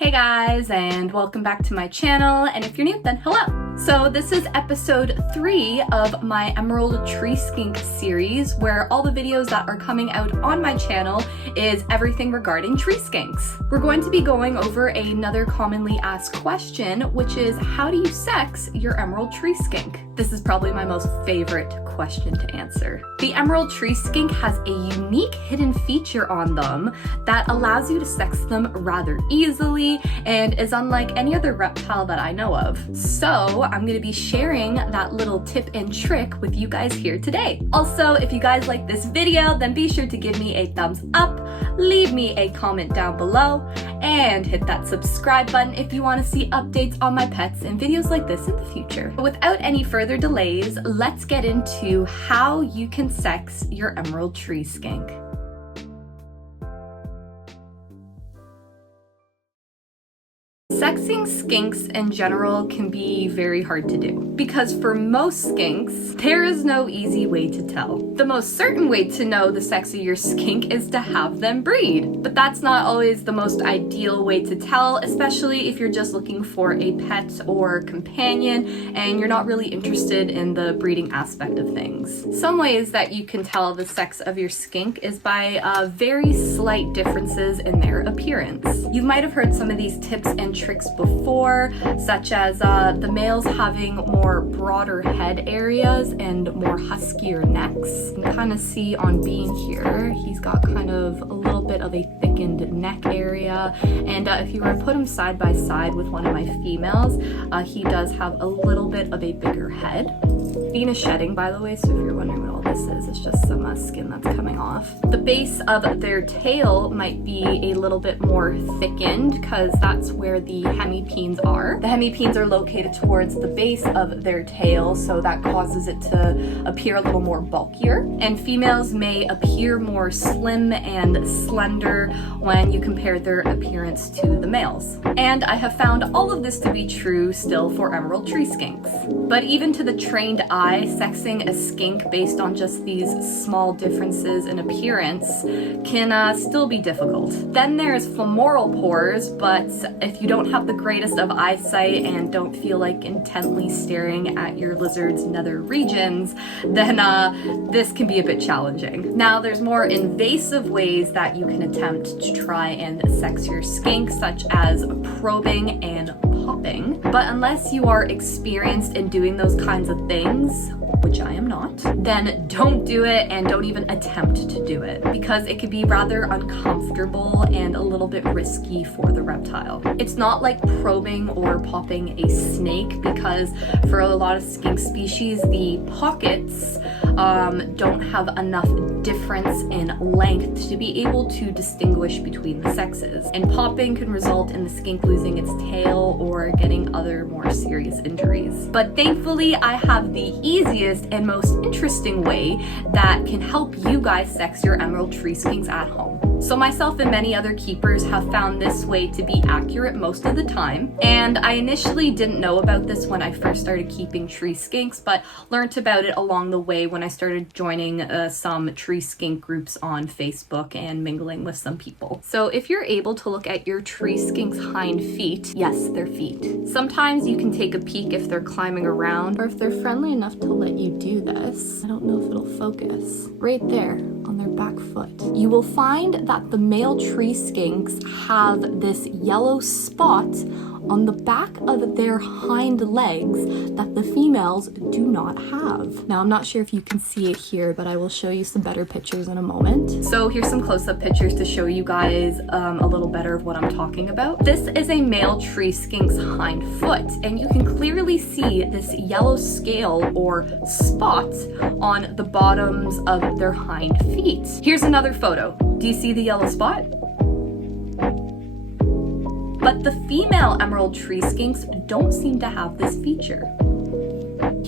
Hey guys, and welcome back to my channel, and if you're new, then hello! So this is episode 3 of my Emerald Tree Skink series, where all the videos that are coming out on my channel is everything regarding tree skinks. We're going to be going over another commonly asked question, which is how do you sex your emerald tree skink? This is probably my most favorite question to answer. The emerald tree skink has a unique hidden feature on them that allows you to sex them rather easily and is unlike any other reptile that I know of. So I'm going to be sharing that little tip and trick with you guys here today. Also, if you guys like this video, then be sure to give me a thumbs up, leave me a comment down below, and hit that subscribe button if you want to see updates on my pets and videos like this in the future. Without any further delays, let's get into how you can sex your emerald tree skink. Sexing skinks in general can be very hard to do because for most skinks, there is no easy way to tell. The most certain way to know the sex of your skink is to have them breed, but that's not always the most ideal way to tell, especially if you're just looking for a pet or companion and you're not really interested in the breeding aspect of things. Some ways that you can tell the sex of your skink is by very slight differences in their appearance. You might have heard some of these tips and tricks before, such as the males having more broader head areas and more huskier necks. You can kind of see on Bean here, he's got kind of a little bit of a thickened neck area, and if you were to put him side by side with one of my females, he does have a little bit of a bigger head. Bean is shedding, by the way, so if you're wondering what all this is, it's just some skin that's coming off. The base of their tail might be a little bit more thickened because that's where the hemipenes are. The hemipenes are located towards the base of their tail, so that causes it to appear a little more bulkier. And females may appear more slim and slender when you compare their appearance to the males. And I have found all of this to be true still for emerald tree skinks. But even to the trained eye, sexing a skink based on just these small differences in appearance can still be difficult. Then there's femoral pores, but if you don't have the greatest of eyesight and don't feel like intently staring at your lizard's nether regions, then this can be a bit challenging. Now, there's more invasive ways that you can attempt to try and sex your skink, such as probing and popping. But unless you are experienced in doing those kinds of things, which I am not, then don't do it and don't even attempt to do it because it could be rather uncomfortable and a little bit risky for the reptile. It's not like probing or popping a snake because for a lot of skink species, the pockets don't have enough difference in length to be able to distinguish between the sexes. And popping can result in the skink losing its tail or getting other more serious injuries. But thankfully, I have the easiest and most interesting way that can help you guys sex your emerald tree skinks at home. So myself and many other keepers have found this way to be accurate most of the time, and I initially didn't know about this when I first started keeping tree skinks, but learned about it along the way when I started joining some tree skink groups on Facebook and mingling with some people. So if you're able to look at your tree skink's hind feet, yes, their feet. Sometimes you can take a peek if they're climbing around or if they're friendly enough to let you do this. I don't know if it'll focus. Right there on their back foot. You will find that the male tree skinks have this yellow spot on the back of their hind legs that the females do not have. Now, I'm not sure if you can see it here, but I will show you some better pictures in a moment. So here's some close-up pictures to show you guys a little better of what I'm talking about. This is a male tree skink's hind foot, and you can clearly see this yellow scale or spot on the bottoms of their hind feet. Here's another photo. Do you see the yellow spot? But the female emerald tree skinks don't seem to have this feature.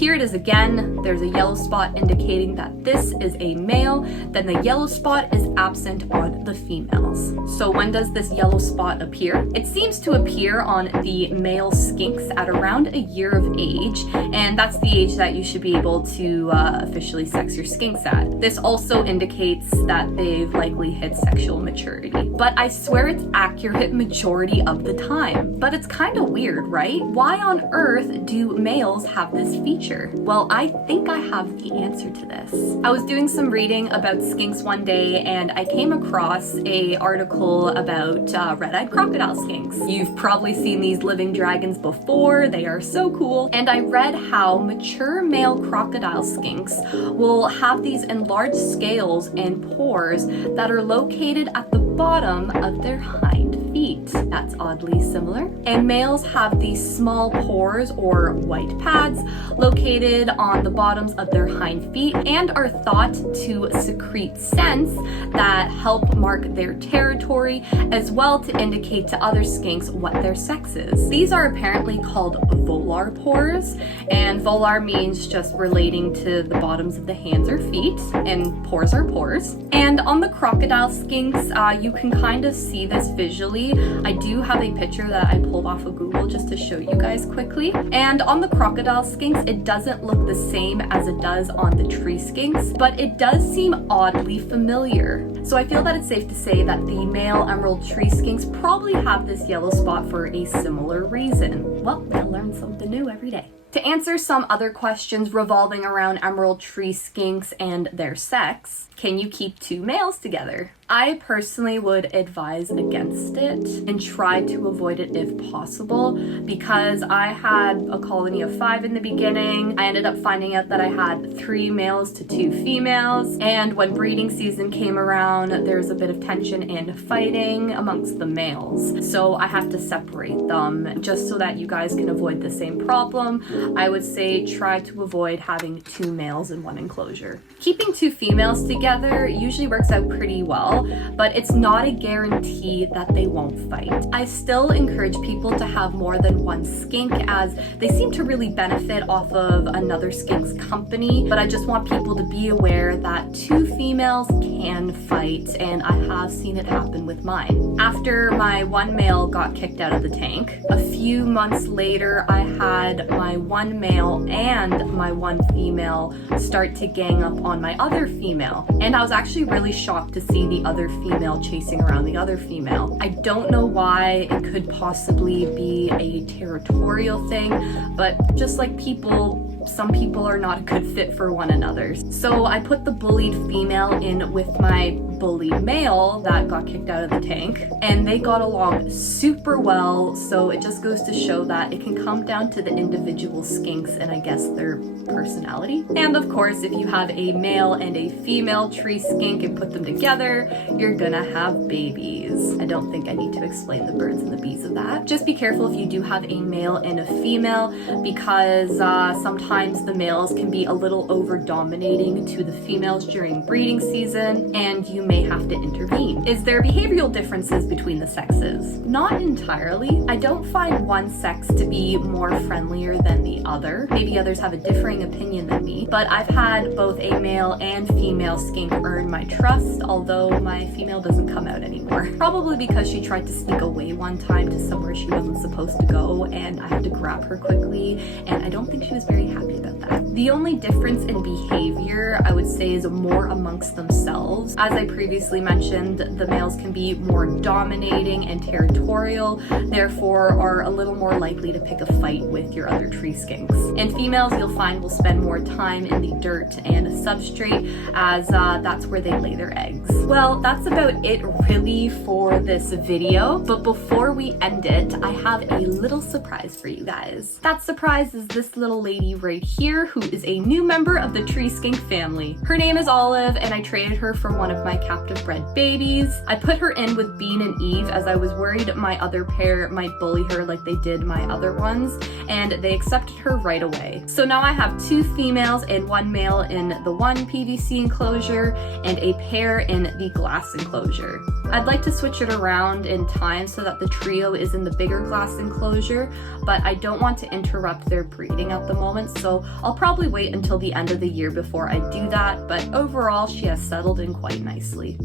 Here it is again. There's a yellow spot indicating that this is a male, then the yellow spot is absent on the females. So when does this yellow spot appear? It seems to appear on the male skinks at around a year of age, and that's the age that you should be able to officially sex your skinks at. This also indicates that they've likely hit sexual maturity. But I swear it's accurate majority of the time. But it's kind of weird, right? Why on earth do males have this feature? Well, I think I have the answer to this. I was doing some reading about skinks one day, and I came across an article about red-eyed crocodile skinks. You've probably seen these living dragons before. They are so cool. And I read how mature male crocodile skinks will have these enlarged scales and pores that are located at the bottom of their hind feet. That's oddly similar. And males have these small pores or white pads located on the bottoms of their hind feet and are thought to secrete scents that help mark their territory, as well to indicate to other skinks what their sex is. These are apparently called volar pores, and volar means just relating to the bottoms of the hands or feet, and pores are pores. And on the crocodile skinks, you can kind of see this visually. I do have a picture that I pulled off of Google just to show you guys quickly. And on the crocodile skinks, it doesn't look the same as it does on the tree skinks, but it does seem oddly familiar. So I feel that it's safe to say that the male emerald tree skinks probably have this yellow spot for a similar reason. Well, I learn something new every day. To answer some other questions revolving around emerald tree skinks and their sex, can you keep two males together? I personally would advise against it and try to avoid it if possible, because I had a colony of 5 in the beginning. I ended up finding out that I had 3 males to 2 females, and when breeding season came around, there's a bit of tension and fighting amongst the males. So I have to separate them just so that you guys can avoid the same problem. I would say try to avoid having 2 males in one enclosure. Keeping 2 females together usually works out pretty well, but it's not a guarantee that they won't fight. I still encourage people to have more than one skink, as they seem to really benefit off of another skink's company, but I just want people to be aware that 2 females can fight, and I have seen it happen with mine. After my 1 male got kicked out of the tank, a few months later I had my 1 male and my 1 female start to gang up on my other female, and I was actually really shocked to see the other female chasing around the other female. I don't know why. It could possibly be a territorial thing, but just like people, some people are not a good fit for one another. So I put the bullied female in with my bullied male that got kicked out of the tank, and they got along super well. So it just goes to show that it can come down to the individual skinks and I guess their personality. And of course, if you have a male and a female tree skink and put them together, you're gonna have babies. I don't think I need to explain the birds and the bees of that. Just be careful if you do have a male and a female, because sometimes the males can be a little over dominating to the females during breeding season, and you may have to intervene. Is there behavioral differences between the sexes? Not entirely. I don't find one sex to be more friendlier than the other. Maybe others have a differing opinion than me, but I've had both a male and female skink earn my trust, although my female doesn't come out anymore. Probably because she tried to sneak away one time to somewhere she wasn't supposed to go, and I had to grab her quickly, and I don't think she was very happy about that. The only difference in behavior, I would say, is more amongst themselves. As I previously mentioned, the males can be more dominating and territorial, therefore are a little more likely to pick a fight with your other tree skinks. And females, you'll find, will spend more time in the dirt and a substrate, as that's where they lay their eggs. Well, that's about it really for this video, but before we end it, I have a little surprise for you guys. That surprise is this little lady right here, who is a new member of the tree skink family. Her name is Olive, and I traded her for one of my captive bred babies. I put her in with Bean and Eve as I was worried my other pair might bully her like they did my other ones, and they accepted her right away. So now I have 2 females and 1 male in the 1 PVC enclosure and a pair in the glass enclosure. I'd like to switch it around in time so that the trio is in the bigger glass enclosure, but I don't want to interrupt their breeding at the moment, so I'll probably wait until the end of the year before I do that, but overall she has settled in quite nicely.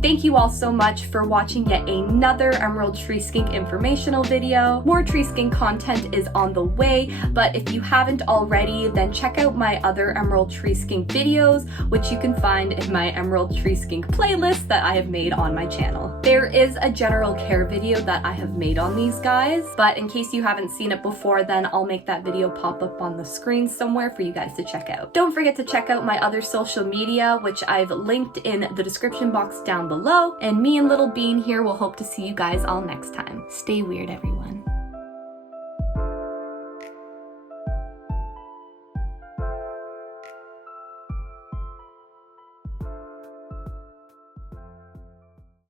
Thank you all so much for watching yet another Emerald Tree Skink informational video. More tree skink content is on the way, but if you haven't already, then check out my other Emerald Tree Skink videos, which you can find in my Emerald Tree Skink playlist that I have made on my channel. There is a general care video that I have made on these guys, but in case you haven't seen it before, then I'll make that video pop up on the screen somewhere for you guys to check out. Don't forget to check out my other social media, which I've linked in the description box down below, and me and Little Bean here will hope to see you guys all next time. Stay weird, everyone.